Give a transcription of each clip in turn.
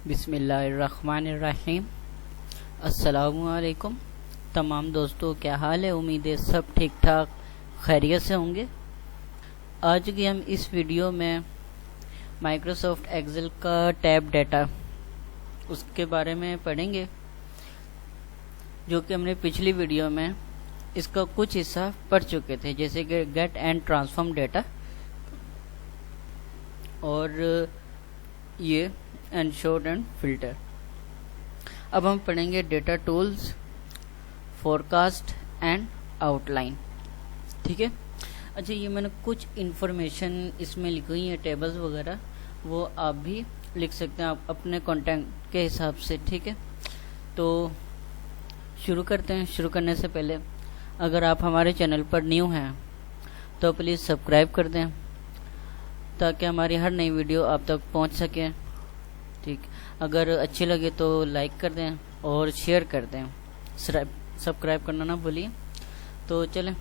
बिस्मिल्लाहिर्रहमानिर्रहीम। अस्सलामुअलैकुम तमाम दोस्तों, क्या हाल है? उम्मीद है सब ठीक ठाक खैरियत से होंगे। आज की हम इस वीडियो में माइक्रोसॉफ्ट एक्सेल का टैब डाटा उसके बारे में पढ़ेंगे, जो कि हमने पिछली वीडियो में इसका कुछ हिस्सा पढ़ चुके थे, जैसे कि गेट एंड ट्रांसफॉर्म डाटा और ये एनशोर्ड एंड फिल्टर। अब हम पढ़ेंगे data tools, forecast and outline. ठीक है। अच्छा, ये मैंने कुछ इन्फॉर्मेशन इसमें लिखी हुई है, टेबल्स वगैरह, वो आप भी लिख सकते हैं आप अपने कंटेंट के हिसाब से। ठीक है, तो शुरू करते हैं। शुरू करने से पहले अगर आप हमारे चैनल पर न्यू हैं तो प्लीज़ सब्सक्राइब कर दें, ताकि हमारी हर नई वीडियो आप तक पहुंच सके। ठीक, अगर अच्छी लगे तो लाइक कर दें और शेयर कर दें, सब्सक्राइब करना ना भूलिए। तो चलें,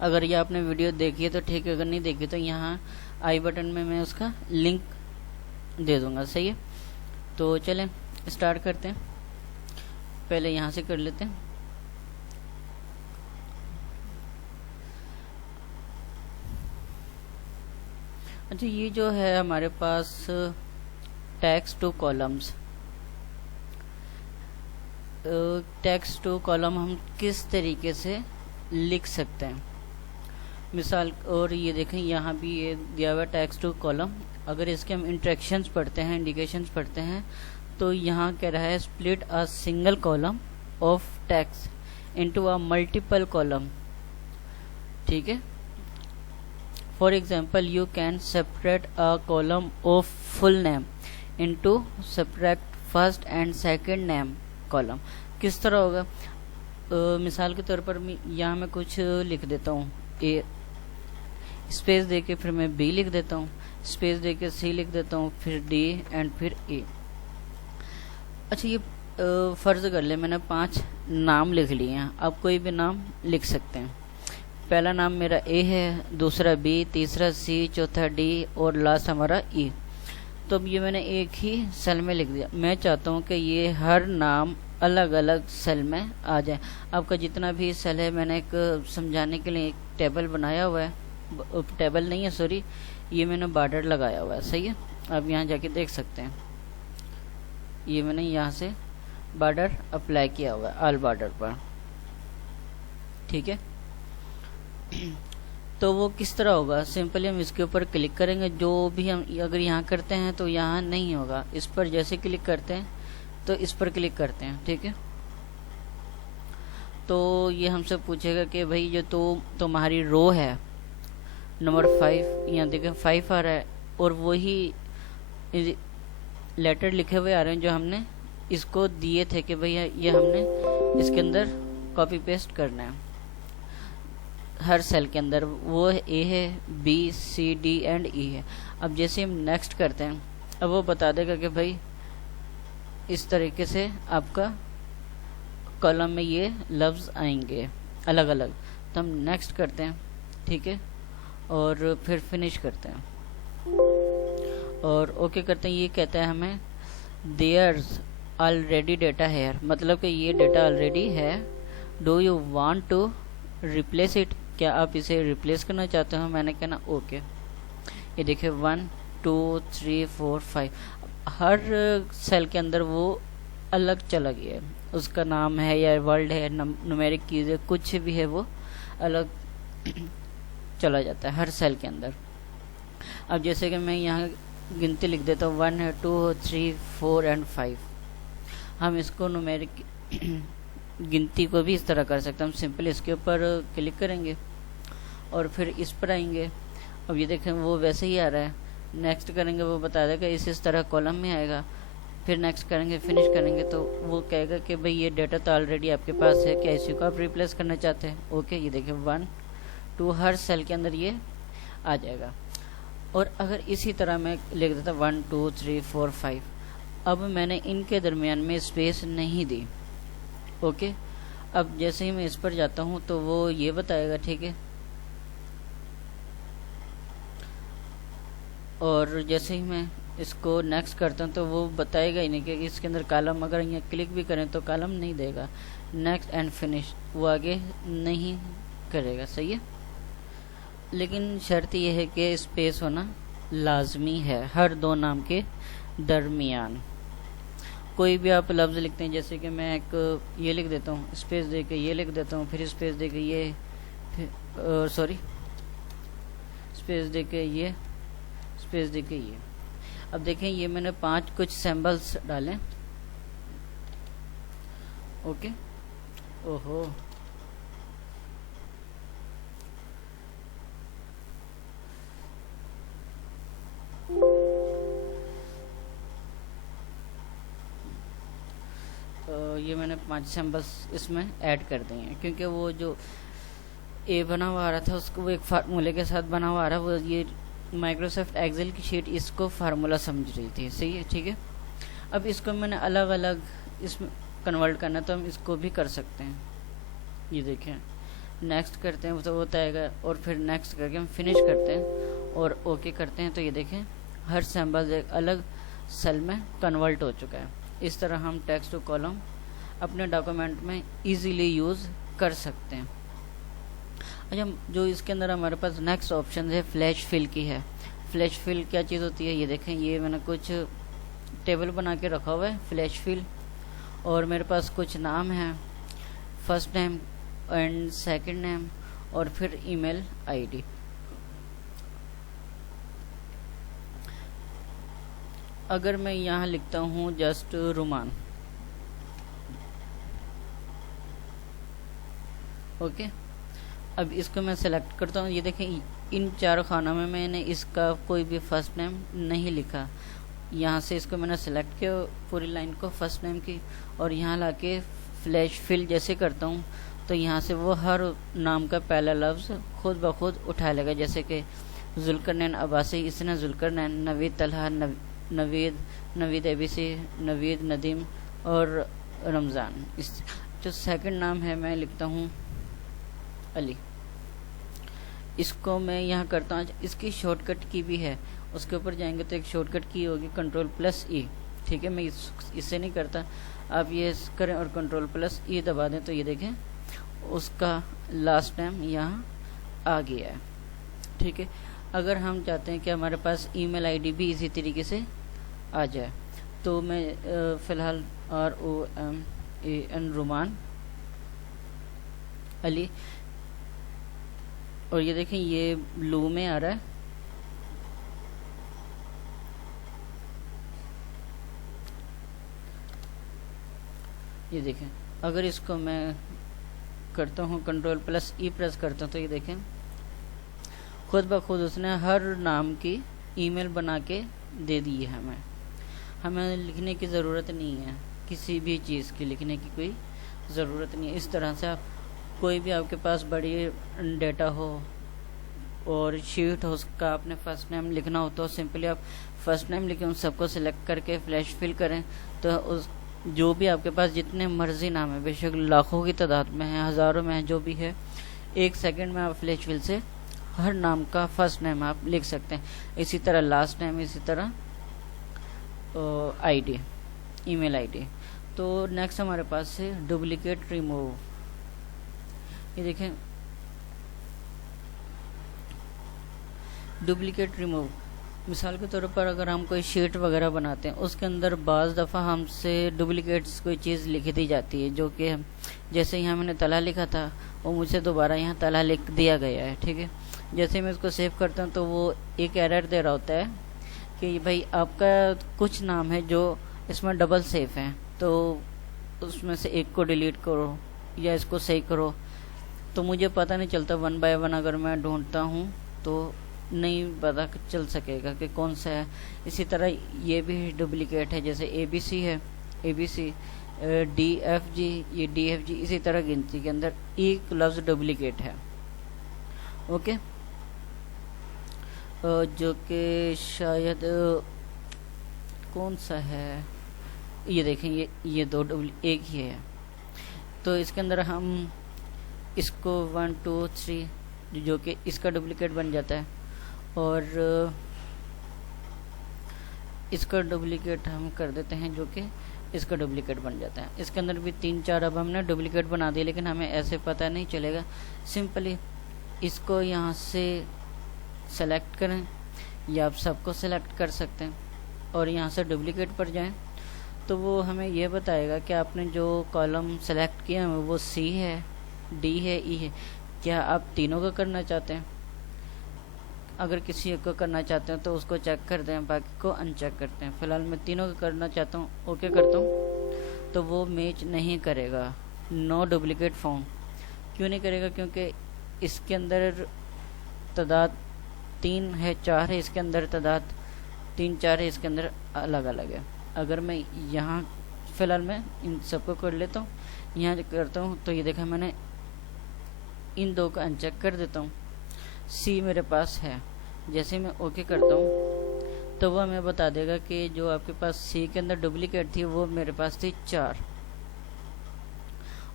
अगर ये आपने वीडियो देखी है तो ठीक है, अगर नहीं देखी तो यहाँ आई बटन में मैं उसका लिंक दे दूँगा। सही है, तो चलें स्टार्ट करते हैं। पहले यहाँ से कर लेते हैं। अच्छा, ये जो है हमारे पास text to columns, text to column हम किस तरीके से लिख सकते हैं, मिसाल। और ये देखें, यहाँ भी ये दिया हुआ टेक्स्ट टू कॉलम। अगर इसके हम इंट्रैक्शंस पढ़ते हैं, इंडिकेशंस पढ़ते हैं, तो यहाँ कह रहा है split a single column of text into a multiple column. ठीक है, for example you can separate a column of full name into separate first and second name column. किस तरह होगा? मिसाल के तौर पर यहाँ मैं कुछ लिख देता हूँ, ए स्पेस देके फिर मैं बी लिख देता हूँ, स्पेस देके सी लिख देता हूँ, फिर डी एंड फिर ए। अच्छा, ये फर्ज कर ले मैंने 5 नाम लिख लिए हैं। आप कोई भी नाम लिख सकते हैं। पहला नाम मेरा ए है, दूसरा बी, तीसरा सी, चौथा डी और लास्ट हमारा ई। तो अब ये मैंने एक ही सेल में लिख दिया। मैं चाहता हूँ कि ये हर नाम अलग अलग सेल में आ जाए। आपका जितना भी सेल है, मैंने एक समझाने के लिए एक टेबल बनाया हुआ है, टेबल नहीं है सॉरी, ये मैंने बॉर्डर लगाया हुआ है। सही है, आप यहाँ जाके देख सकते हैं, ये मैंने यहाँ से बॉर्डर अप्लाई किया हुआ है ऑल बॉर्डर पर। ठीक है, तो वो किस तरह होगा? सिंपली हम इसके ऊपर क्लिक करेंगे। जो भी हम अगर यहाँ करते हैं तो यहाँ नहीं होगा, इस पर जैसे क्लिक करते हैं तो इस पर क्लिक करते हैं। ठीक है, तो ये हमसे पूछेगा कि भाई जो तुम्हारी रो है नंबर 5, यहाँ देखें 5 आ रहा है, और वही लेटर लिखे हुए आ रहे हैं जो हमने इसको दिए थे कि भैया ये हमने इसके अंदर कॉपी पेस्ट करना है हर सेल के अंदर। वो ए है, बी, सी, डी एंड ई है। अब जैसे हम नेक्स्ट करते हैं, अब वो बता देगा कि भाई इस तरीके से आपका कॉलम में ये लफ्ज़ आएंगे अलग अलग। तो हम नेक्स्ट करते हैं। ठीक है, और फिर फिनिश करते हैं और ओके करते हैं। ये कहता है हमें देयर्स ऑलरेडी डेटा हेयर, मतलब कि ये डेटा ऑलरेडी है। Do you want to replace it, क्या आप इसे रिप्लेस करना चाहते हो? मैंने कहना ओके। ये देखिए 1 2 3 4 5, हर सेल के अंदर वो अलग चला गया है। उसका नाम है या वर्ड है, न्यूमेरिक कीज है, कुछ भी है, वो अलग चला जाता है हर सेल के अंदर। अब जैसे कि मैं यहाँ गिनती लिख देता हूँ, 1 2 3 4 एंड 5। हम इसको न्यूमेरिक गिनती को भी इस तरह कर सकते हैं। हम सिंपल इसके ऊपर क्लिक करेंगे और फिर इस पर आएंगे। अब ये देखें वो वैसे ही आ रहा है। नेक्स्ट करेंगे, वो बता देगा इस तरह कॉलम में आएगा। फिर नेक्स्ट करेंगे, फिनिश करेंगे, तो वो कहेगा कि भाई ये डेटा तो ऑलरेडी आपके पास है, क्या इसी को आप रिप्लेस करना चाहते हैं? ओके, ये देखिए 1 2 हर सेल के अंदर ये आ जाएगा। और अगर इसी तरह मैं लिख देता 1 2 3 4 5, अब मैंने इनके दरमियान में स्पेस नहीं दी। ओके, अब जैसे ही मैं इस पर जाता हूँ तो वो ये बताएगा। ठीक है, और जैसे ही मैं इसको नेक्स्ट करते हैं तो वो बताएगा ही नहीं कि इसके अंदर कॉलम, अगर यहाँ क्लिक भी करें तो कॉलम नहीं देगा। नेक्स्ट एंड फिनिश, वो आगे नहीं करेगा, सही है। लेकिन शर्त यह है कि स्पेस होना लाजमी है हर दो नाम के दरमियान। कोई भी आप लफ्ज़ लिखते हैं, जैसे कि मैं एक ये लिख देता हूँ, स्पेस दे के ये लिख देता हूँ, फिर स्पेस दे के ये, फिर सॉरी स्पेस दे के ये, स्पेस दे के ये। अब देखें ये मैंने 5 कुछ सैम्बल्स डालें। ओके, ओहो ये मैंने 5 सैम्बल्स इसमें ऐड कर दिए हैं, क्योंकि वो जो ए बना हुआ आ रहा था उसको वो एक फार्मूले के साथ बना हुआ आ रहा है, वो ये माइक्रोसॉफ्ट एक्सेल की शीट इसको फार्मूला समझ रही थी, सही है, ठीक है। अब इसको मैंने अलग अलग इसमें कन्वर्ट करना, तो हम इसको भी कर सकते हैं। ये देखें, नेक्स्ट करते हैं तो वो आएगा, और फिर नेक्स्ट करके हम फिनिश करते हैं और ओके करते हैं, तो ये देखें हर सैम्बल एक अलग सेल में कन्वर्ट हो चुका है। इस तरह हम टेक्स्ट टू कॉलम अपने डॉक्यूमेंट में इजीली यूज़ कर सकते हैं। अच्छा, जो इसके अंदर हमारे पास नेक्स्ट ऑप्शन है फ्लैश फिल की है। फ्लैश फिल क्या चीज़ होती है, ये देखें, ये मैंने कुछ टेबल बना के रखा हुआ है फ्लैश फिल, और मेरे पास कुछ नाम है, first name and second name, और फिर ईमेल आईडी। अगर मैं यहाँ लिखता हूँ जस्ट रुमान, ओके, अब इसको मैं सेलेक्ट करता हूँ। ये देखें इन 4 खानों में मैंने इसका कोई भी फर्स्ट नेम नहीं लिखा। यहाँ से इसको मैंने सेलेक्ट किया पूरी लाइन को फर्स्ट नेम की, और यहाँ लाके फ्लैश फिल जैसे करता हूँ तो यहाँ से वो हर नाम का पहला लफ्ज़ खुद ब खुद उठा लेगा। जैसे कि जुल्करनैन अब्बासी, इसने जुल्करनैन, नवीद तलहा, नवीद एबीसी, नवीद नदीम और रमज़ान। इस जो सेकंड नाम है मैं लिखता हूँ अली। इसको मैं यहाँ करता हूँ, इसकी शॉर्टकट की भी है, उसके ऊपर जाएंगे तो एक शॉर्टकट की होगी Ctrl+E, ठीक है। मैं इससे नहीं करता, आप ये करें और Ctrl+E दबा दें तो ये देखें उसका लास्ट नेम यहाँ आ गया है, ठीक है। अगर हम चाहते हैं कि हमारे पास ईमेल आईडी भी इसी तरीके से आ जाए, तो मैं फ़िलहाल ROMAN रुमान अली, और ये देखें ये ब्लू में आ रहा है, ये देखें। अगर इसको मैं करता हूँ Ctrl+E प्रेस करता हूँ तो ये देखें खुद ब खुद उसने हर नाम की ईमेल बना के दे दी है। हमें लिखने की ज़रूरत नहीं है, किसी भी चीज़ की लिखने की कोई ज़रूरत नहीं है। इस तरह से आप कोई भी आपके पास बड़ी डेटा हो और शीट हो, उसका आपने फर्स्ट नेम लिखना हो तो सिंपली आप फर्स्ट नेम लिखें, उन सबको सिलेक्ट करके फ्लैश फिल करें, तो उस जो भी आपके पास जितने मर्जी नाम है, बेशक लाखों की तादाद में है, हज़ारों में है, जो भी है, 1 सेकंड में आप फ्लैश फिल से हर नाम का फर्स्ट नेम आप लिख सकते हैं। इसी तरह लास्ट नेम, इसी तरह आईडी, ईमेल आईडी। तो नेक्स्ट हमारे पास है डुप्लीकेट रिमूव। ये देखें डुप्लीकेट रिमूव, मिसाल के तौर पर अगर हम कोई शीट वगैरह बनाते हैं उसके अंदर बाज़ दफ़ा हमसे डुप्लीकेट्स कोई चीज़ लिख दी जाती है, जो कि जैसे यहाँ मैंने तला लिखा था वो मुझे दोबारा यहाँ तला लिख दिया गया है, ठीक है। जैसे मैं इसको सेव करता हूँ तो वो एक एरर दे रहा होता है कि भाई आपका कुछ नाम है जो इसमें डबल सेफ है, तो उसमें से एक को डिलीट करो या इसको सही करो। तो मुझे पता नहीं चलता, 1 बाय 1 अगर मैं ढूंढता हूँ तो नहीं पता चल सकेगा कि कौन सा है। इसी तरह ये भी डुप्लीकेट है, जैसे ABC है, ABC DFG, ये DFG, इसी तरह गिनती के अंदर एक लफ्ज़ डुप्लीकेट है, ओके। जो कि शायद कौन सा है, ये देखें ये 2 एक ही है, तो इसके अंदर हम इसको 1 2 3 जो कि इसका डुप्लीकेट बन जाता है, और इसका डुप्लीकेट हम कर देते हैं, जो कि इसका डुप्लीकेट बन जाता है। इसके अंदर भी 3-4 अब हमने डुप्लीकेट बना दिए, लेकिन हमें ऐसे पता नहीं चलेगा। सिंपली इसको यहाँ से सेलेक्ट करें, या आप सबको सेलेक्ट कर सकते हैं और यहाँ से डुप्लीकेट पर जाएं, तो वो हमें ये बताएगा कि आपने जो कॉलम सेलेक्ट किया है वो सी है, डी है, ई है। क्या आप तीनों का करना चाहते हैं? अगर किसी एक को करना चाहते हैं तो उसको चेक करते हैं, बाकी को अनचेक करते हैं। फिलहाल मैं तीनों का करना चाहता हूँ, ओके करता हूँ, तो वो मैच नहीं करेगा। No duplicate found. क्यों नहीं करेगा? क्योंकि इसके अंदर तादाद 3 है, 4 है, इसके अंदर तादाद 3-4 है, इसके अंदर अलग अलग है। अगर मैं यहाँ फ़िलहाल मैं इन सबको कर लेता हूँ, यहाँ करता हूँ, तो ये देखा मैंने इन 2 को अनचेक कर देता हूँ। सी मेरे पास है। जैसे मैं ओके करता हूँ तो वह हमें बता देगा कि जो आपके पास सी के अंदर डुप्लीकेट थी वो मेरे पास थी 4,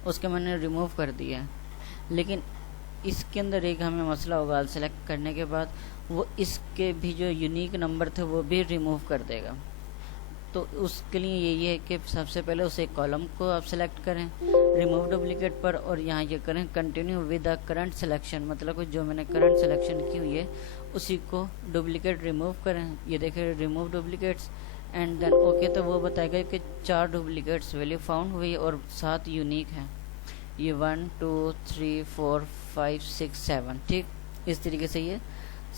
उसके मैंने रिमूव कर दिया है। लेकिन इसके अंदर एक हमें मसला होगा, ऑल सेलेक्ट करने के बाद वो इसके भी जो यूनिक नंबर थे वो भी रिमूव कर देगा। तो उसके लिए यही है कि सबसे पहले उस एक कॉलम को आप सेलेक्ट करें रिमूव डुप्लीकेट पर, और यहाँ ये करें continue with the current selection, मतलब जो मैंने करंट सिलेक्शन की हुई है उसी को डुप्लीकेट रिमूव करें। ये देखें remove duplicates and then okay, तो वो बताएगा कि 4 डुप्लीकेट्स वैल्यू फाउंड हुई और 7 यूनिक हैं। ये 1 2 3 4 5 6 7, ठीक इस तरीके से ये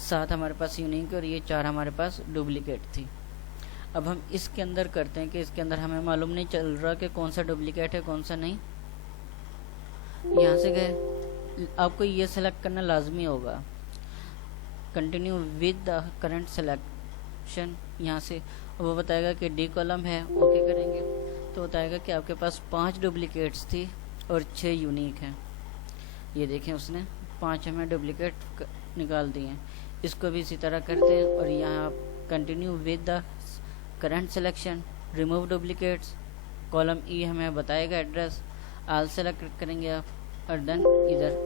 7 हमारे पास यूनिक और ये 4 हमारे पास डुप्लीकेट थी। अब हम इसके अंदर करते हैं कि इसके अंदर हमें मालूम नहीं चल रहा कि कौन सा डुप्लीकेट है कौन सा नहीं। यहाँ से गए, आपको ये सेलेक्ट करना लाजमी होगा, continue with the current selection. यहाँ से वो बताएगा कि डी कॉलम है, ओके करेंगे तो बताएगा कि आपके पास 5 डुप्लीकेट्स थी और 6 यूनिक हैं। ये देखें उसने 5 हमें डुप्लीकेट निकाल दिए हैं। इसको भी इसी तरह करते हैं और यहाँ continue with the current selection, remove duplicates, column E हमें बताएगा एड्रेस, आल सेलेक्ट करेंगे आप, और देन इधर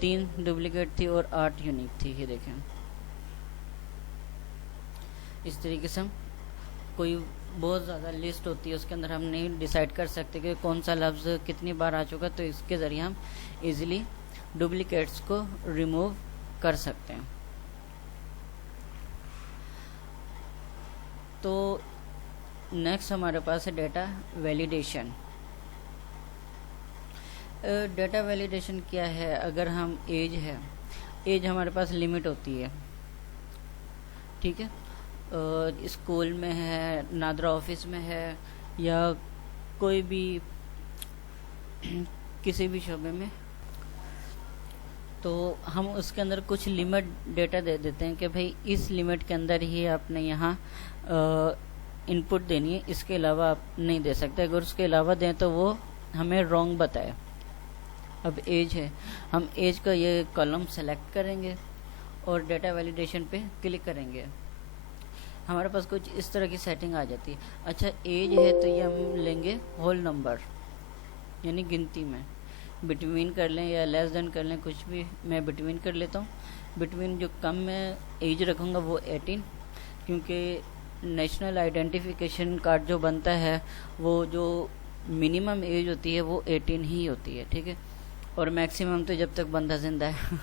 3 डुप्लीकेट थी और 8 यूनिक थी। ये देखें इस तरीके से हम कोई बहुत ज़्यादा लिस्ट होती है उसके अंदर हम नहीं डिसाइड कर सकते कि कौन सा लफ्ज़ कितनी बार आ चुका, तो इसके ज़रिए हम इजीली डुप्लीकेट्स को रिमूव कर सकते हैं। तो नेक्स्ट हमारे पास है डेटा वैलिडेशन। डेटा वैलिडेशन क्या है? अगर हम एज है, एज हमारे पास लिमिट होती है, ठीक है, स्कूल में है, नादरा ऑफिस में है, या कोई भी किसी भी शोबे में, तो हम उसके अंदर कुछ लिमिट डेटा दे देते हैं कि भाई इस लिमिट के अंदर ही आपने यहाँ इनपुट देनी है, इसके अलावा आप नहीं दे सकते। अगर उसके अलावा दें तो वो हमें रॉन्ग बताए। अब एज है, हम एज का ये कॉलम सेलेक्ट करेंगे और डेटा वैलिडेशन पे क्लिक करेंगे, हमारे पास कुछ इस तरह की सेटिंग आ जाती है। अच्छा एज है तो ये हम लेंगे होल नंबर, यानी गिनती में, बिटवीन कर लें या लेस देन कर लें, कुछ भी, मैं बिटवीन कर लेता हूँ। बिटवीन जो कम मैं एज रखूँगा वो 18, क्योंकि नेशनल आइडेंटिफिकेशन कार्ड जो बनता है वो जो मिनिमम एज होती है वो 18 ही होती है, ठीक है, और मैक्सिमम तो जब तक बंदा जिंदा है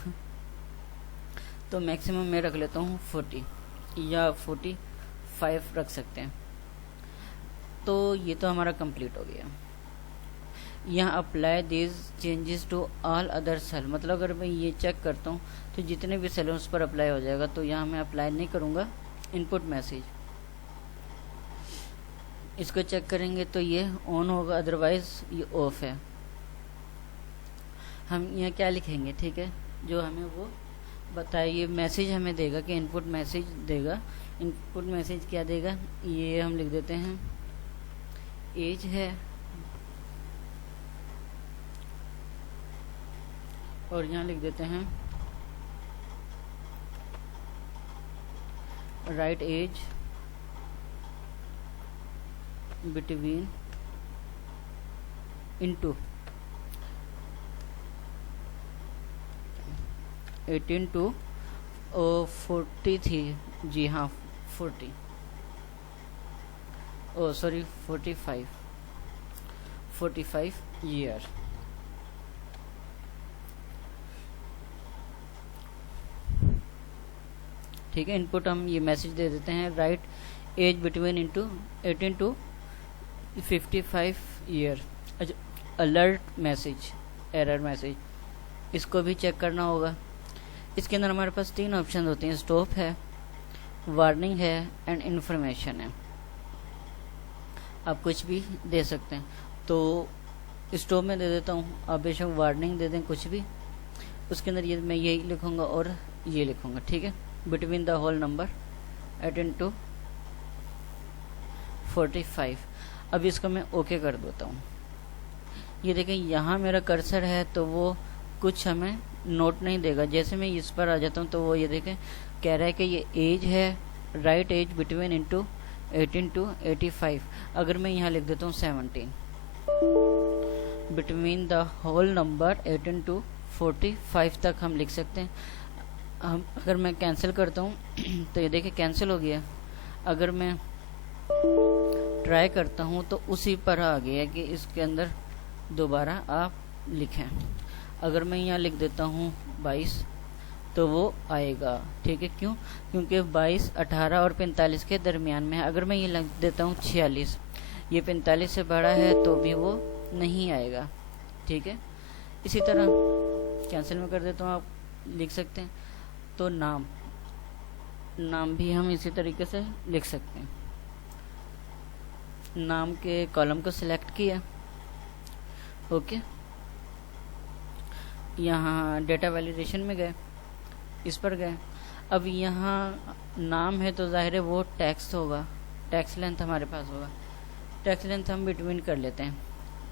तो मैक्सिमम मैं रख लेता हूँ 40 या 45 रख सकते हैं। तो ये तो हमारा कंप्लीट हो गया। यहाँ apply this changes to all other cell, मतलब अगर मैं ये चेक करता हूँ तो जितने भी सेल उस पर अप्लाई हो जाएगा, तो यहाँ मैं अप्लाई नहीं करूँगा। इनपुट मैसेज, इसको चेक करेंगे तो ये ऑन होगा, अदरवाइज ये ऑफ है। हम यहाँ क्या लिखेंगे, ठीक है, जो हमें वो बताइए, मैसेज हमें देगा कि इनपुट मैसेज देगा। इनपुट मैसेज क्या देगा, ये हम लिख देते हैं एज है, और यहाँ लिख देते हैं right age between into 18 to 40 थी, जी हाँ 40, ओ सॉरी 45 ईयर। ठीक है, इनपुट हम ये मैसेज दे देते हैं, right age between into 18 to 55 year. Alert message, error message, इसको भी चेक करना होगा। इसके अंदर हमारे पास 3 ऑप्शन होते हैं, स्टॉप है, वार्निंग है एंड इन्फॉर्मेशन है। आप कुछ भी दे सकते हैं, तो स्टॉप में दे देता हूँ, आप बेशक वार्निंग दे दें, कुछ भी। उसके अंदर ये मैं यही लिखूँगा और ये लिखूँगा, ठीक है, between the whole number 18 to 45। अब इसको मैं ओके कर देता हूँ। ये देखें यहाँ मेरा कर्सर है तो वो कुछ हमें नोट नहीं देगा। जैसे मैं इस पर आ जाता हूँ तो वो ये देखें कह रहा है कि ये एज है, right age between into 18 to 85। अगर मैं यहाँ लिख देता हूँ 17, between the whole number 18 to 45 तक हम लिख सकते हैं। अगर मैं कैंसिल करता हूँ तो ये देखिए कैंसिल हो गया। अगर मैं ट्राई करता हूँ तो उसी पर आ गया कि इसके अंदर दोबारा आप लिखें। अगर मैं यहाँ लिख देता हूँ 22 तो वो आएगा, ठीक है। क्यों? क्योंकि 22 18 और 45 के दरमियान में है। अगर मैं ये लिख देता हूँ 46, ये 45 से बड़ा है तो भी वो नहीं आएगा, ठीक है। इसी तरह कैंसिल में कर देता हूँ, आप लिख सकते हैं। तो नाम भी हम इसी तरीके से लिख सकते हैं। नाम के कॉलम को सिलेक्ट किया, ओके। यहाँ डेटा वैलिडेशन में गए, इस पर गए। अब यहाँ नाम है तो जाहिर है वो टेक्स्ट होगा, टेक्स्ट लेंथ हमारे पास होगा। टेक्स्ट लेंथ हम बिटवीन कर लेते हैं।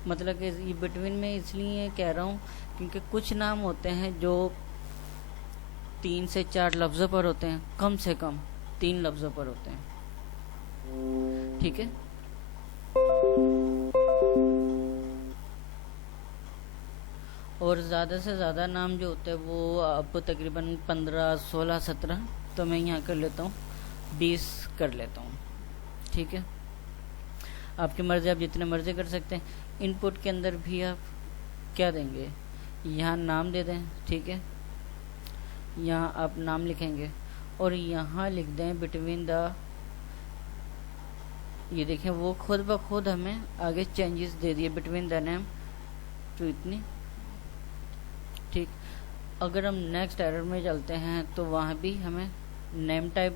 मतलब कि ये बिटवीन में इसलिए कह रहा हूँ क्योंकि कुछ नाम होते हैं जो 3 से 4 लफ्ज़ों पर होते हैं, कम से कम 3 लफ्ज़ों पर होते हैं, ठीक है। और ज़्यादा से ज़्यादा नाम जो होते हैं वो आपको तकरीबन 15, 16, 17, तो मैं यहाँ कर लेता हूँ 20 कर लेता हूँ, ठीक है। आपकी मर्ज़ी, आप जितने मर्ज़ी कर सकते हैं। इनपुट के अंदर भी आप क्या देंगे, यहाँ नाम दे दें, ठीक है। यहाँ आप नाम लिखेंगे और यहाँ लिख दें बिटवीन द, ये देखें वो खुद ब खुद हमें आगे चेंजेस दे दिए, बिटवीन द नेम टू इतनी, ठीक। अगर हम नेक्स्ट एरर में चलते हैं तो वहाँ भी हमें नेम टाइप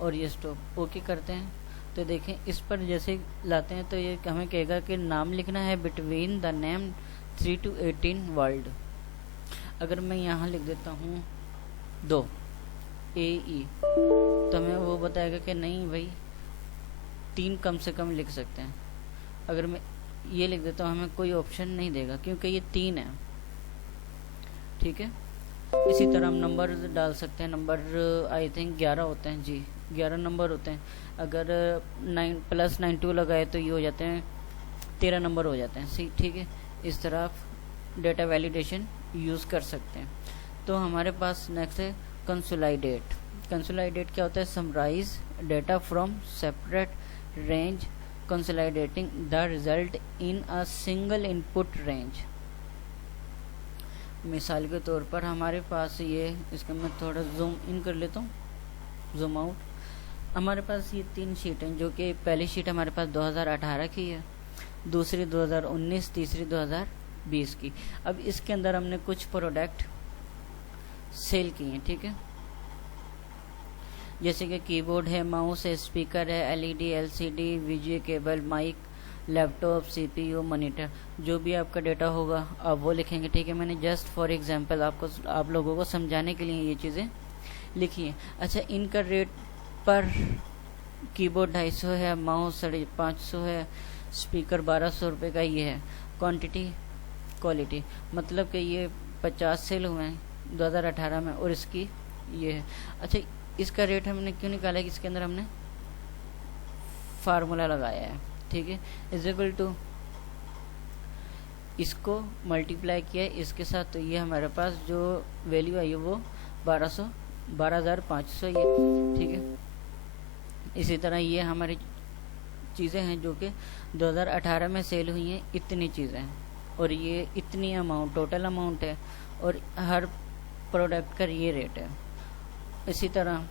और ये स्टॉप ओके करते हैं। तो देखें इस पर जैसे लाते हैं तो ये हमें कहेगा कि नाम लिखना है between the name 3 to 18 word. अगर मैं यहाँ लिख देता हूँ 2 AE तो हमें वो बताएगा कि नहीं भाई 3 कम से कम लिख सकते हैं। अगर मैं ये लिख देता हूँ हमें कोई ऑप्शन नहीं देगा क्योंकि ये 3 है, ठीक है। इसी तरह हम नंबर डाल सकते हैं। नंबर आई थिंक 11 होते हैं, जी 11 नंबर होते हैं। अगर 9 + 92 लगाए तो ये हो जाते हैं 13 नंबर हो जाते हैं, ठीक है। इस तरह आप डेटा वैलिडेशन यूज़ कर सकते हैं। तो हमारे पास नेक्स्ट है कंसोलिडेट। कंसोलिडेट क्या होता है? Summarise data from separate range, consolidating the result in a single input range. मिसाल के तौर पर हमारे पास ये, इसका मैं थोड़ा जूम इन कर लेता हूँ, जूम आउट। हमारे पास ये 3 शीट हैं, जो कि पहली शीट हमारे पास 2018 की है, दूसरी 2019, तीसरी 2020 की। अब इसके अंदर हमने कुछ प्रोडक्ट सेल किए हैं, ठीक है। जैसे कि कीबोर्ड है, माउस है, स्पीकर है, LED, LCD, VGA cable, mic, laptop, CPU, monitor, जो भी आपका डेटा होगा आप वो लिखेंगे, ठीक है। मैंने जस्ट फॉर एग्जांपल आप लोगों को समझाने के लिए ये चीज़ें लिखी हैं। अच्छा, इनका रेट पर कीबोर्ड 250 है, माउस 550 है, स्पीकर 1200 रुपये का ये है। क्वांटिटी, क्वालिटी, मतलब कि ये 50 सेल हुए हैं 2018 में और इसकी ये है। अच्छा, इसका रेट हमने क्यों निकाला है कि इसके अंदर हमने फार्मूला लगाया है, ठीक है। इज इक्वल टू इसको मल्टीप्लाई किया इसके साथ, तो ये हमारे पास जो वैल्यू आई है वो 12,500 ये, ठीक है। इसी तरह ये हमारी चीज़ें हैं जो कि 2018 में सेल हुई हैं, इतनी चीज़ें हैं और ये इतनी अमाउंट, टोटल अमाउंट है और हर प्रोडक्ट का ये रेट है। इसी तरह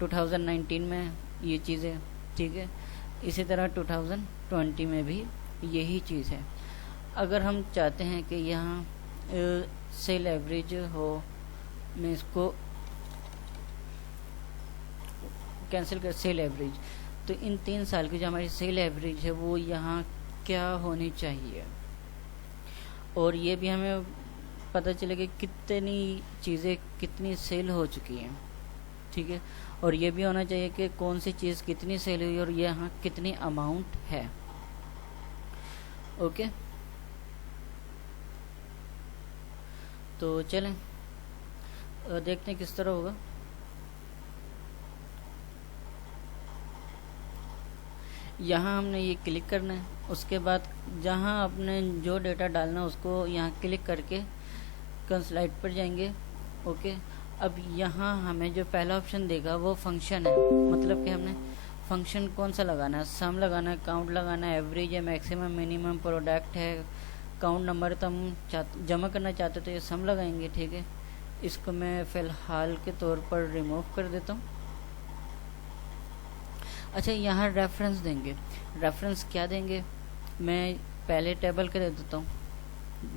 2019 में ये चीज़ें, ठीक है, इसी तरह 2020 में भी यही चीज़ है। अगर हम चाहते हैं कि यहाँ सेल एवरेज हो, मैं इसको कैंसिल कर, सेल एवरेज, तो इन 3 साल की जो हमारी सेल एवरेज है वो यहाँ क्या होनी चाहिए, और ये भी हमें पता चले कि कितनी चीज़ें कितनी सेल हो चुकी हैं, ठीक है, और ये भी होना चाहिए कि कौन सी चीज़ कितनी सेल हुई और यहाँ कितनी अमाउंट है। ओके, तो चलें देखते हैं किस तरह होगा। यहाँ हमने ये क्लिक करना है, उसके बाद जहाँ आपने जो डेटा डालना है उसको यहाँ क्लिक करके स्लाइड पर जाएंगे। ओके, अब यहाँ हमें जो पहला ऑप्शन देगा वो फंक्शन है, मतलब कि हमने फंक्शन कौन सा लगाना है, सम लगाना है, काउंट लगाना है, एवरेज है, मैक्सिमम, मिनिमम, प्रोडक्ट है, काउंट नंबर, तो हम जमा करना चाहते तो ये सम लगाएंगे, ठीक है। इसको मैं फ़िलहाल के तौर पर रिमूव कर देता हूँ। अच्छा, यहाँ रेफरेंस देंगे, रेफरेंस क्या देंगे, मैं पहले टेबल के दे देता हूँ,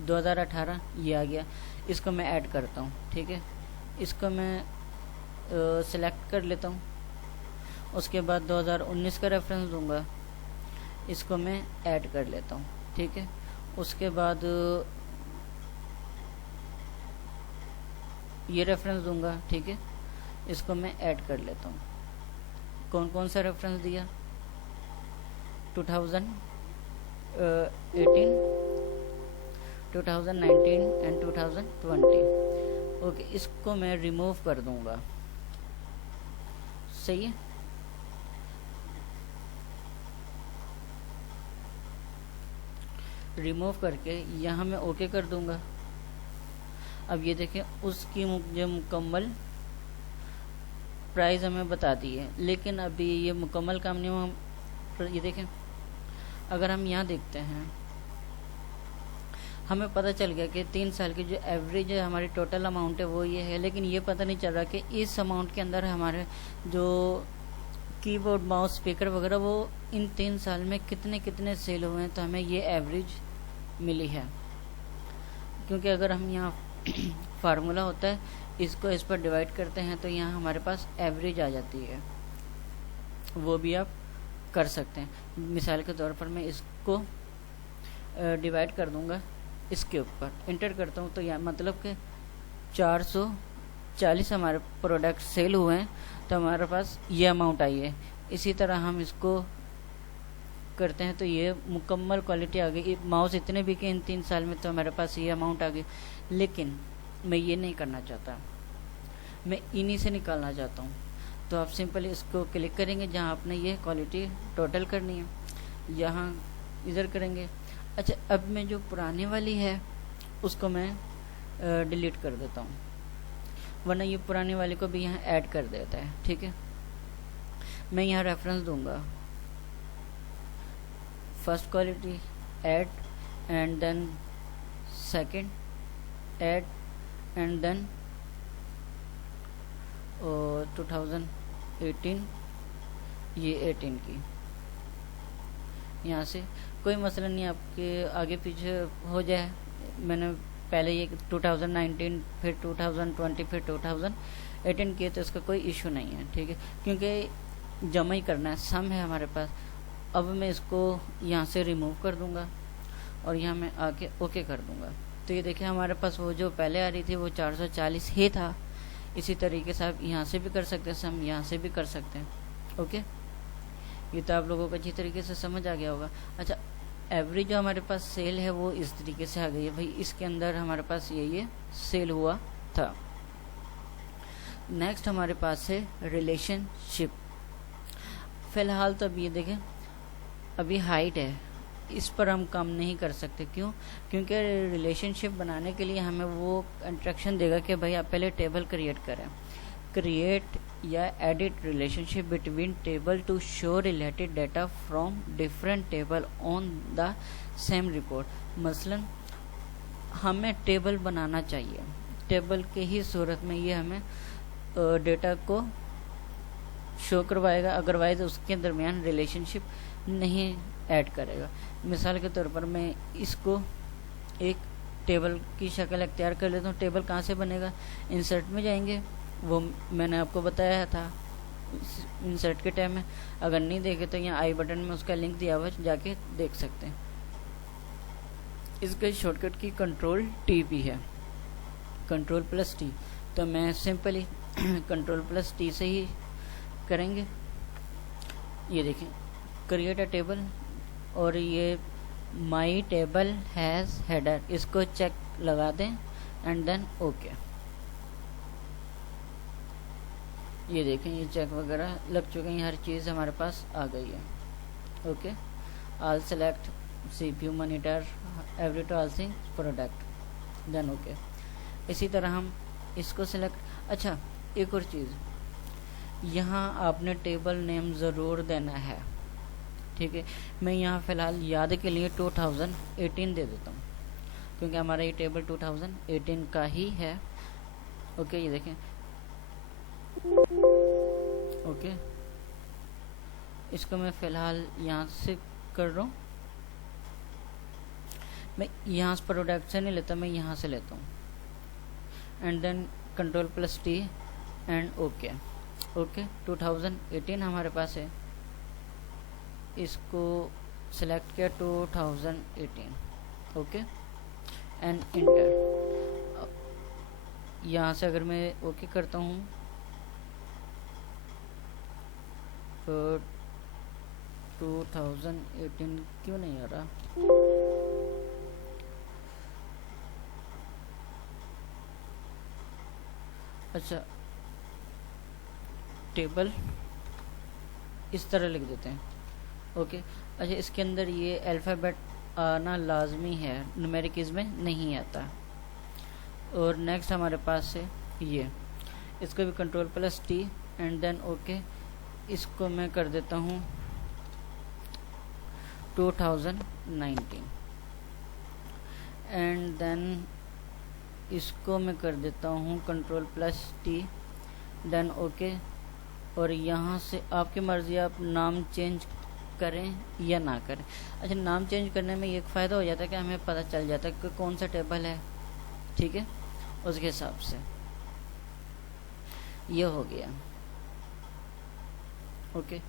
2018 ये आ गया, इसको मैं ऐड करता हूँ, ठीक है, इसको मैं सिलेक्ट कर लेता हूँ। उसके बाद 2019 का रेफरेंस दूंगा, इसको मैं ऐड कर लेता हूँ, ठीक है। उसके बाद ये रेफरेंस दूंगा, ठीक है, इसको मैं ऐड कर लेता हूँ। कौन कौन सा रेफरेंस दिया, 2018, 2019 एंड 2020। ओके, इसको मैं रिमूव कर दूंगा, सही है। रिमूव करके यहाँ मैं ओके कर दूंगा। अब ये देखें, उसकी जो मुकम्मल प्राइस हमें बता दी है, लेकिन अभी ये मुकम्मल काम नहीं हुआ। ये देखें, अगर हम यहाँ देखते हैं, हमें पता चल गया कि 3 साल की जो एवरेज हमारी टोटल अमाउंट है वो ये है, लेकिन ये पता नहीं चल रहा कि इस अमाउंट के अंदर हमारे जो कीबोर्ड, माउस, स्पीकर वगैरह वो इन 3 साल में कितने कितने सेल हुए हैं, तो हमें ये एवरेज मिली है। क्योंकि अगर हम यहाँ फार्मूला होता है, इसको इस पर डिवाइड करते हैं तो यहाँ हमारे पास एवरेज आ जाती है, वो भी आप कर सकते हैं। मिसाल के तौर पर मैं इसको डिवाइड कर दूंगा, इसके ऊपर इंटर करता हूँ, तो यहाँ मतलब कि 440 हमारे प्रोडक्ट सेल हुए हैं, तो हमारे पास ये अमाउंट आई है। इसी तरह हम इसको करते हैं तो ये मुकम्मल क्वालिटी आ गई, माउस इतने बिके इन 3 साल में, तो हमारे पास ये अमाउंट आ गई। लेकिन मैं ये नहीं करना चाहता, मैं इन्हीं से निकालना चाहता हूँ। तो आप सिंपल इसको क्लिक करेंगे जहाँ आपने ये क्वालिटी टोटल करनी है, यहाँ इधर करेंगे। अच्छा, अब मैं जो पुराने वाली है उसको मैं डिलीट कर देता हूँ, वरना ये पुराने वाले को भी यहाँ ऐड कर देता है, ठीक है। मैं यहाँ रेफरेंस दूंगा, first quality add, and then second add, and then 2018, ये 18 की। यहाँ से कोई मसला नहीं, आपके आगे पीछे हो जाए। मैंने पहले ये 2019, फिर 2020, फिर 2018 किए, तो इसका कोई इशू नहीं है, ठीक है, क्योंकि जमा ही करना है, सम है हमारे पास। अब मैं इसको यहाँ से रिमूव कर दूंगा और यहाँ मैं आके ओके कर दूंगा। तो ये देखिए, हमारे पास वो जो पहले आ रही थी वो 440 ही था। इसी तरीके से आप यहाँ से भी कर सकते हैं, सम यहाँ से भी कर सकते हैं। ओके, ये तो आप लोगों को अच्छी तरीके से समझ आ गया होगा। अच्छा, एवरेज जो हमारे पास सेल है वो इस तरीके से आ गई है भाई, इसके अंदर हमारे पास ये सेल हुआ था। नेक्स्ट हमारे पास है रिलेशनशिप। फ़िलहाल तो अब ये देखें, अभी हाइट है, इस पर हम काम नहीं कर सकते। क्यों? क्योंकि रिलेशनशिप बनाने के लिए हमें वो इंस्ट्रक्शन देगा कि भाई आप पहले टेबल क्रिएट करें। क्रिएट या edit relationship between table to show related data from different table on the same report. मसलन हमें टेबल बनाना चाहिए, टेबल के ही सूरत में ये हमें डेटा को शो करवाएगा, अदरवाइज उसके दरमियान रिलेशनशिप नहीं ऐड करेगा। मिसाल के तौर पर मैं इसको एक टेबल की शक्ल अख्तियार कर लेता हूँ। टेबल कहाँ से बनेगा? इंसर्ट में जाएंगे, वो मैंने आपको बताया था इंसर्ट के टाइम में। अगर नहीं देखे तो यहाँ आई बटन में उसका लिंक दिया हुआ, जाके देख सकते हैं। इसका शॉर्टकट की कंट्रोल टी भी है, कंट्रोल प्लस टी। तो मैं सिंपली कंट्रोल प्लस टी से ही करेंगे। ये देखें, क्रिएट अ टेबल, और ये माई टेबल हैज़ हेडर, इसको चेक लगा दें एंड देन ओके। ये देखें, ये चेक वगैरह लग चुके हैं, हर चीज़ हमारे पास आ गई है। Okay, all select CPU monitor every to all thing product, then okay. इसी तरह हम इसको सिलेक्ट। अच्छा, एक और चीज़, यहाँ आपने टेबल नेम ज़रूर देना है, ठीक है। मैं यहाँ फ़िलहाल याद के लिए 2018 दे देता हूँ, क्योंकि हमारा ये टेबल 2018 का ही है। ओके, ये देखें, ओके, इसको मैं फ़िलहाल यहाँ से कर रहा हूँ। मैं यहाँ से प्रोडक्ट से नहीं लेता, मैं यहाँ से लेता हूँ and then control plus T and okay. Okay, 2018 हमारे पास है, इसको सिलेक्ट किया 2018। Okay and enter. यहाँ से अगर मैं ओके करता हूँ तो 2018 क्यों नहीं आ रहा? अच्छा, टेबल इस तरह लिख देते हैं। ओके, अच्छा, इसके अंदर ये अल्फ़ाबेट आना लाजमी है, न्यूमेरिक इसमें नहीं आता। और नेक्स्ट हमारे पास है ये, इसको भी control plus T and then okay. इसको मैं कर देता हूँ 2019 एंड देन इसको मैं कर देता हूँ control plus T then okay. और यहाँ से आपकी मर्ज़ी, आप नाम चेंज करें या ना करें। अच्छा, नाम चेंज करने में एक फ़ायदा हो जाता है कि हमें पता चल जाता है कि कौन सा टेबल है, ठीक है, उसके हिसाब से ये हो गया। ओके,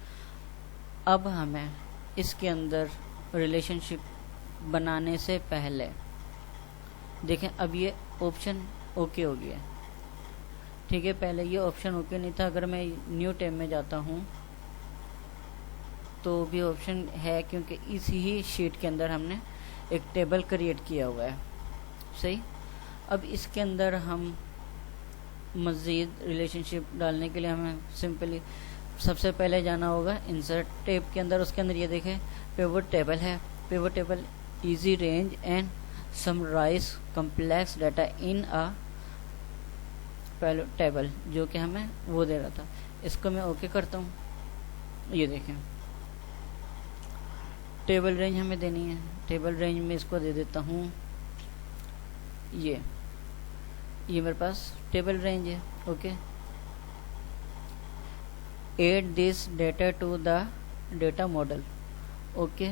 अब हमें इसके अंदर रिलेशनशिप बनाने से पहले देखें, अब ये ऑप्शन ओके हो गया, ठीक है। पहले ये ऑप्शन ओके नहीं था। अगर मैं न्यू टैब में जाता हूँ तो भी ऑप्शन है, क्योंकि इसी ही शीट के अंदर हमने एक टेबल क्रिएट किया हुआ है, सही। अब इसके अंदर हम मज़ीद रिलेशनशिप डालने के लिए हमें सिंपली सबसे पहले जाना होगा इंसर्ट टैब के अंदर। उसके अंदर ये देखें, पिवट टेबल है। Pivot table easy range and summarise complex data in a table, जो कि हमें वो दे रहा था। इसको मैं ओके करता हूँ। ये देखें, टेबल रेंज हमें देनी है। टेबल रेंज में इसको दे देता हूँ, ये मेरे पास टेबल रेंज है। Okay, add this data to the data model. Okay,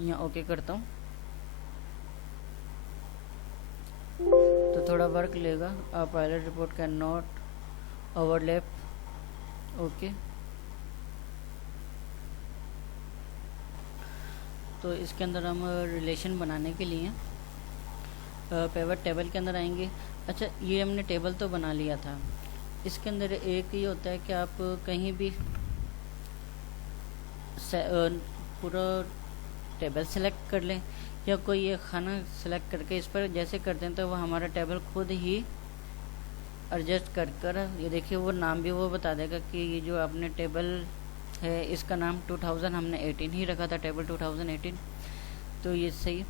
यहाँ ओके करता हूँ तो थोड़ा वर्क लेगा। Pilot report can not overlap. Okay, तो इसके अंदर हम रिलेशन बनाने के लिए पिवट टेबल के अंदर आएंगे। अच्छा, ये हमने टेबल तो बना लिया था। इसके अंदर एक ये होता है कि आप कहीं भी पूरा टेबल सेलेक्ट कर लें या कोई एक खाना सेलेक्ट करके इस पर जैसे करते हैं तो वो हमारा टेबल खुद ही एडजस्ट कर ये देखिए, वो नाम भी वो बता देगा कि ये जो आपने टेबल है इसका नाम 2000 हमने 18 ही रखा था, टेबल 2018। तो ये सही।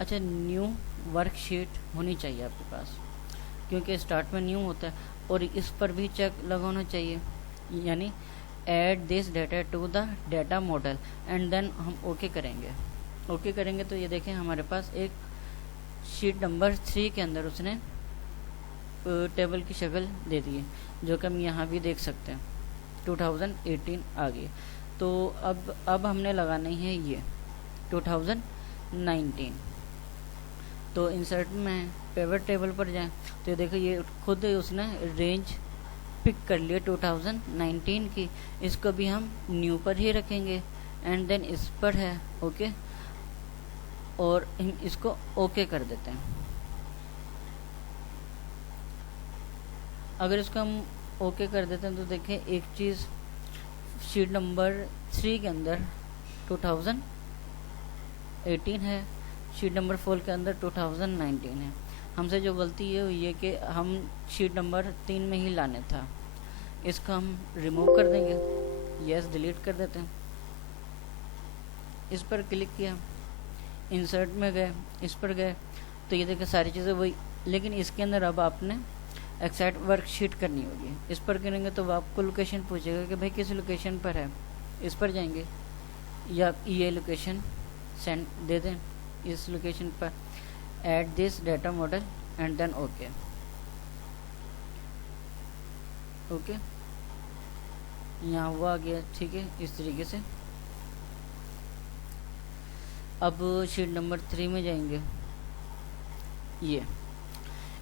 अच्छा, न्यू वर्कशीट होनी चाहिए आपके पास, क्योंकि स्टार्ट में न्यू होता है। और इस पर भी चेक लगा होना चाहिए यानी add this data to the data model and then हम ओके करेंगे। ओके करेंगे तो ये देखें हमारे पास एक शीट नंबर 3 के अंदर उसने टेबल की शक्ल दे दी है, जो कि हम यहाँ भी देख सकते हैं 2018 आ गई। तो अब हमने लगानी है ये 2019। तो इंसर्ट में पिवट टेबल पर जाएं तो ये देखो ये खुद उसने रेंज पिक कर लिया 2019 की। इसको भी हम न्यू पर ही रखेंगे एंड देन इस पर है ओके, और हम इसको ओके कर देते हैं। अगर इसको हम ओके कर देते हैं तो देखें एक चीज़ शीट नंबर 3 के अंदर 2018 है, शीट नंबर 4 के अंदर 2019 है। हमसे जो गलती ये हुई है कि हम शीट नंबर 3 में ही लाने था। इसको हम रिमूव कर देंगे, यस डिलीट कर देते हैं। इस पर क्लिक किया, इंसर्ट में गए, इस पर गए तो ये देखें सारी चीज़ें वही, लेकिन इसके अंदर अब आपने एक्सेट वर्कशीट करनी होगी। इस पर करेंगे तो आपको लोकेशन पूछेगा कि भाई किस लोकेशन पर है, इस पर जाएंगे या ये लोकेशन सेंड दे दें इस लोकेशन पर, add this data model and then okay. Okay यहाँ हुआ आ गया, ठीक है इस तरीके से। अब शीट नंबर 3 में जाएंगे, ये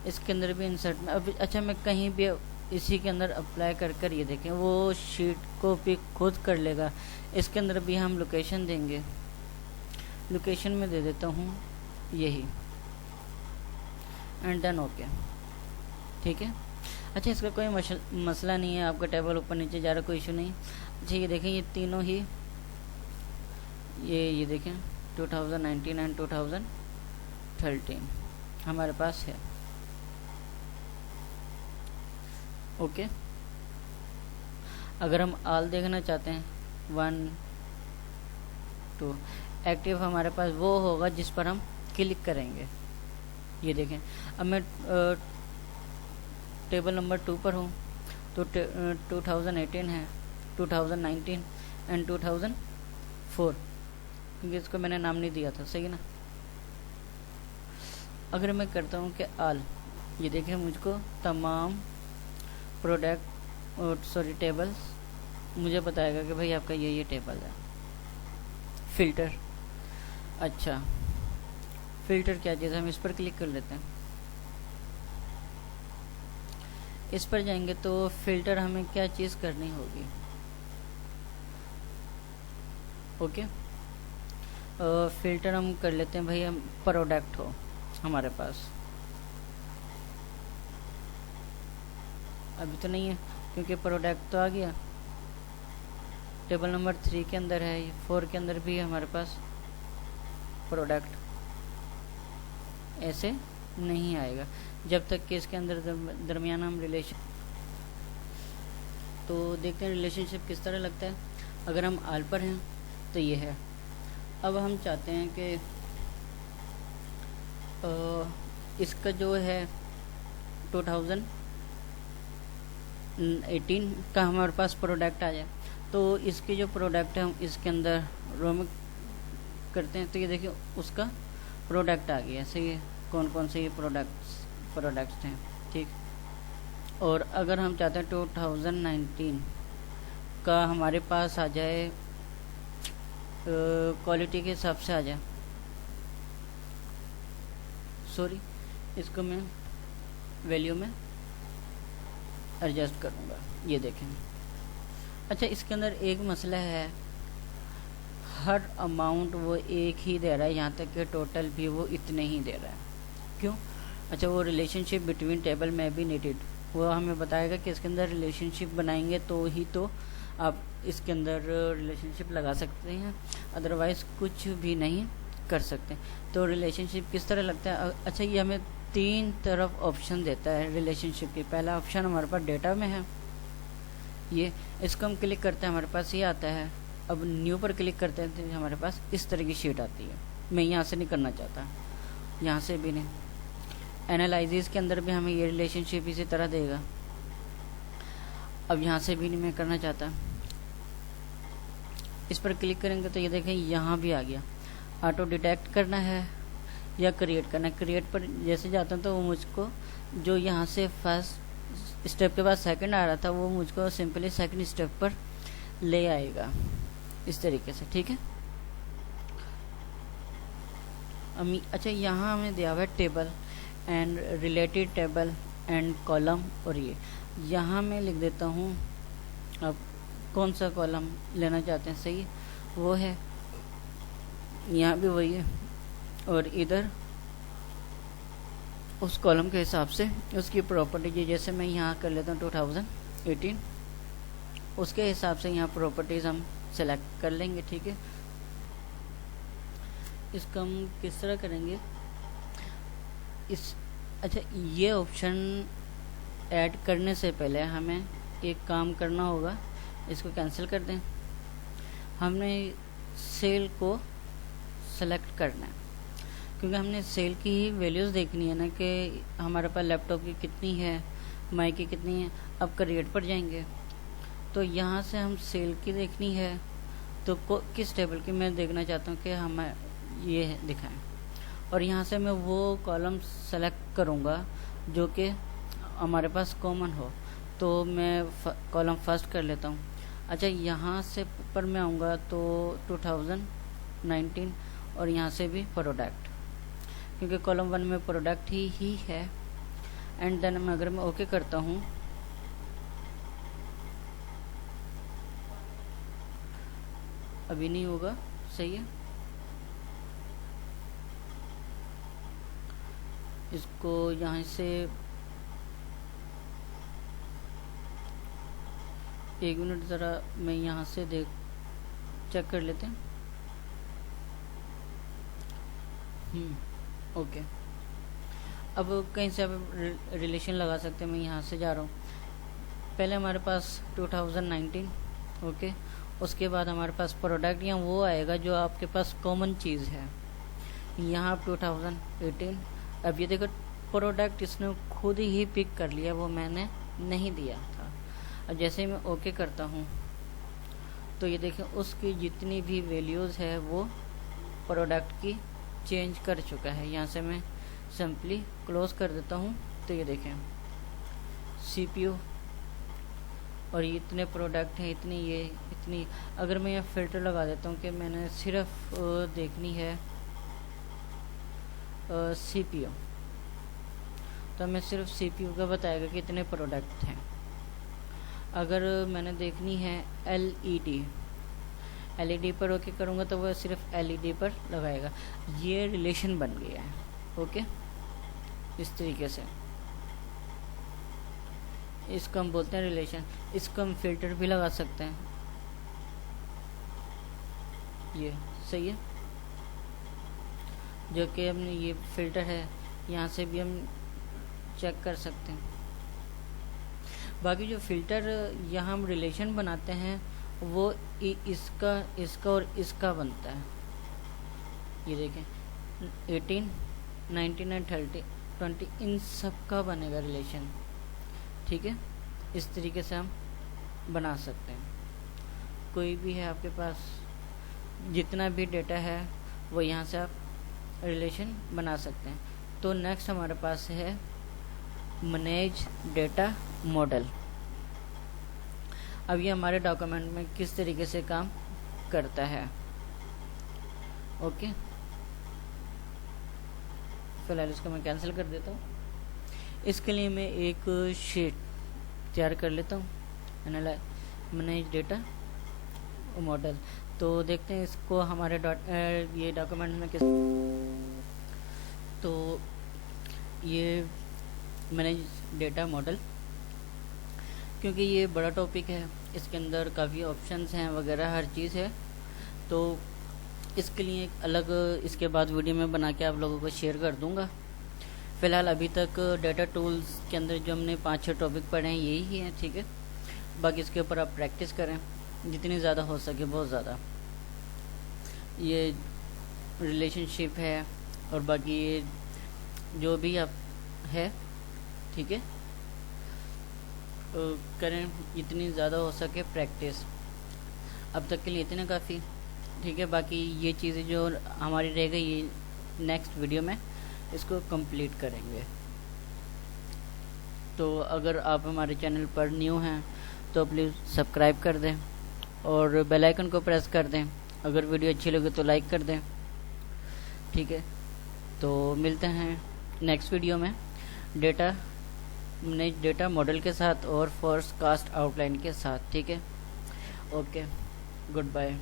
इसके अंदर भी इंसर्ट में अब अच्छा मैं कहीं भी इसी के अंदर अप्लाई कर ये देखें वो शीट को पिक खुद कर लेगा। इसके अंदर भी हम लोकेशन देंगे, लोकेशन में दे देता हूँ यही एंड देन ओके, ठीक है। अच्छा इसका कोई मसला नहीं है, आपका टेबल ऊपर नीचे जा रहा कोई इशू नहीं। अच्छा ये देखें ये तीनों ही ये देखें 2019 एंड 2013 हमारे पास है ओके। अगर हम आल देखना चाहते हैं 1 2 एक्टिव हमारे पास वो होगा जिस पर हम क्लिक करेंगे। ये देखें अब मैं टेबल नंबर 2 पर हूँ तो 2018 है, 2019 एंड 2004, क्योंकि इसको मैंने नाम नहीं दिया था, सही है ना। अगर मैं करता हूँ कि आल, ये देखें मुझको तमाम प्रोडक्ट और टेबल्स मुझे बताएगा कि भाई आपका ये टेबल है। फ़िल्टर, अच्छा फ़िल्टर क्या चीज़ है, हम इस पर क्लिक कर लेते हैं। इस पर जाएंगे तो फ़िल्टर हमें क्या चीज़ करनी होगी ओके। फ़िल्टर हम कर लेते हैं भाई हम प्रोडक्ट हो हमारे पास, अभी तो नहीं है क्योंकि प्रोडक्ट तो आ गया टेबल नंबर 3 के अंदर है, 4 के अंदर भी है हमारे पास प्रोडक्ट। ऐसे नहीं आएगा जब तक कि इसके अंदर दरमियान हम रिलेशन, तो देखते हैं रिलेशनशिप किस तरह लगता है। अगर हम आल पर हैं तो ये है। अब हम चाहते हैं कि इसका जो है 2018 का हमारे पास प्रोडक्ट आ जाए, तो इसके जो प्रोडक्ट है हम इसके अंदर रो में करते हैं तो ये देखिए उसका प्रोडक्ट आ गया। सही है, कौन कौन से ये प्रोडक्ट्स हैं, ठीक। और अगर हम चाहते हैं 2019 का हमारे पास आ जाए क्वालिटी के हिसाब से आ जाए, सॉरी इसको मैं वैल्यू में एडजस्ट करूँगा, ये देखें। अच्छा इसके अंदर एक मसला है, हर अमाउंट वो एक ही दे रहा है, यहाँ तक कि टोटल भी वो इतने ही दे रहा है। क्यों? अच्छा वो रिलेशनशिप बिटवीन टेबल में बी नीडेड, वो हमें बताएगा कि इसके अंदर रिलेशनशिप बनाएंगे तो ही तो आप इसके अंदर रिलेशनशिप लगा सकते हैं, अदरवाइज़ कुछ भी नहीं कर सकते। तो रिलेशनशिप किस तरह लगता है? अच्छा ये हमें 3 तरफ ऑप्शन देता है रिलेशनशिप की। पहला ऑप्शन हमारे पास डेटा में है, ये इसको हम क्लिक करते हैं हमारे पास ये आता है। अब न्यू पर क्लिक करते हैं तो हमारे पास इस तरह की शीट आती है। मैं यहाँ से नहीं करना चाहता, यहाँ से भी नहीं। एनालिसिस के अंदर भी हमें ये रिलेशनशिप इसी तरह देगा। अब यहाँ से भी नहीं मैं करना चाहता, इस पर क्लिक करेंगे तो ये देखें यहाँ भी आ गया। ऑटो डिटेक्ट करना है या क्रिएट करना है। क्रिएट पर जैसे जाता हूँ तो वो मुझको जो यहाँ से फर्स्ट स्टेप के बाद सेकंड आ रहा था वो मुझको सिंपली सेकंड स्टेप पर ले आएगा इस तरीके से, ठीक है। अच्छा, यहाँ हमें दिया हुआ है table and related table and column, और ये यहाँ मैं लिख देता हूँ अब कौन सा कॉलम लेना चाहते हैं, सही वो है, यहाँ भी वही है, और इधर उस कॉलम के हिसाब से उसकी प्रॉपर्टी, जैसे मैं यहाँ कर लेता हूँ 2018, उसके हिसाब से यहाँ प्रॉपर्टीज़ हम सेलेक्ट कर लेंगे, ठीक है। इसका हम किस तरह करेंगे अच्छा, ये ऑप्शन ऐड करने से पहले हमें एक काम करना होगा, इसको कैंसिल कर दें। हमने सेल को सेलेक्ट करना है क्योंकि हमने सेल की ही वैल्यूज़ देखनी है ना कि हमारे पास लैपटॉप की कितनी है, माई की कितनी है। अब क्रिएट पर जाएंगे तो यहाँ से हम सेल की देखनी है, तो किस टेबल की मैं देखना चाहता हूँ कि हमें ये दिखाएं, और यहाँ से मैं वो कॉलम सेलेक्ट करूँगा जो कि हमारे पास कॉमन हो, तो मैं कॉलम फर्स्ट कर लेता हूँ। अच्छा, यहाँ से पर मैं आऊँगा तो 2019 और यहाँ से भी प्रोडक्ट, क्योंकि कॉलम 1 में प्रोडक्ट ही है। एंड देन मैं अगर मैं ओके करता हूँ अभी नहीं होगा, सही है। इसको यहाँ से 1 मिनट ज़रा मैं यहाँ से चेक कर लेते हैं। ओके, अब कहीं से आप रिलेशन लगा सकते हैं। मैं यहाँ से जा रहा हूँ, पहले हमारे पास 2019, ओके, उसके बाद हमारे पास प्रोडक्ट या वो आएगा जो आपके पास कॉमन चीज़ है। यहाँ आप 2018, अब ये देखो प्रोडक्ट इसने खुद ही पिक कर लिया, वो मैंने नहीं दिया था। अब जैसे ही मैं ओके करता हूँ तो ये देखें उसकी जितनी भी वैल्यूज़ है वो प्रोडक्ट की चेंज कर चुका है। यहाँ से मैं सिंपली क्लोज कर देता हूँ तो ये देखें CPU, और ये इतने प्रोडक्ट हैं, इतनी ये इतनी। अगर मैं यहाँ फ़िल्टर लगा देता हूँ कि मैंने सिर्फ देखनी है CPU, तो मैं सिर्फ CPU का बताएगा कि इतने प्रोडक्ट हैं। अगर मैंने देखनी है LED पर ओके करूँगा तो वह सिर्फ LED पर लगाएगा। ये रिलेशन बन गया है, ओके, इस तरीके से इसको हम बोलते हैं रिलेशन। इसको हम फिल्टर भी लगा सकते हैं, ये सही है, जो कि हमने ये फिल्टर है, यहाँ से भी हम चेक कर सकते हैं। बाकी जो फिल्टर यहाँ हम रिलेशन बनाते हैं वो इसका और इसका बनता है। ये देखें 18, 19 एंड 20 इन सब का बनेगा रिलेशन, ठीक है। इस तरीके से हम बना सकते हैं। कोई भी है आपके पास, जितना भी डेटा है वो यहाँ से आप रिलेशन बना सकते हैं। तो नेक्स्ट हमारे पास है मैनेज डेटा मॉडल। अब ये हमारे डॉक्यूमेंट में किस तरीके से काम करता है, ओके। फिलहाल इसको मैं कैंसिल कर देता हूँ। इसके लिए मैं एक शीट तैयार कर लेता हूँ, मैनेज डेटा मॉडल। तो देखते हैं इसको हमारे ये डॉक्यूमेंट में किस, तो ये मैनेज डेटा मॉडल, क्योंकि ये बड़ा टॉपिक है, इसके अंदर काफ़ी ऑप्शंस हैं वगैरह हर चीज़ है, तो इसके लिए एक अलग इसके बाद वीडियो में बना के आप लोगों को शेयर कर दूंगा। फ़िलहाल अभी तक डेटा टूल्स के अंदर जो हमने 5-6 टॉपिक पढ़े हैं यही ही हैं, ठीक है। बाकी इसके ऊपर आप प्रैक्टिस करें जितनी ज़्यादा हो सके, बहुत ज़्यादा। ये रिलेशनशिप है और बाकी ये जो भी आप है, ठीक है। करें, जितनी ज़्यादा हो सके प्रैक्टिस। अब तक के लिए इतना काफ़ी, ठीक है। बाकी ये चीज़ें जो हमारी रह गई ये नेक्स्ट वीडियो में इसको कंप्लीट करेंगे। तो अगर आप हमारे चैनल पर न्यू हैं तो प्लीज़ सब्सक्राइब कर दें और बेल आइकन को प्रेस कर दें। अगर वीडियो अच्छी लगे तो लाइक कर दें, ठीक है। तो मिलते हैं नेक्स्ट वीडियो में नए डेटा मॉडल के साथ और फोरकास्ट आउटलाइन के साथ, ठीक है। Okay, good bye.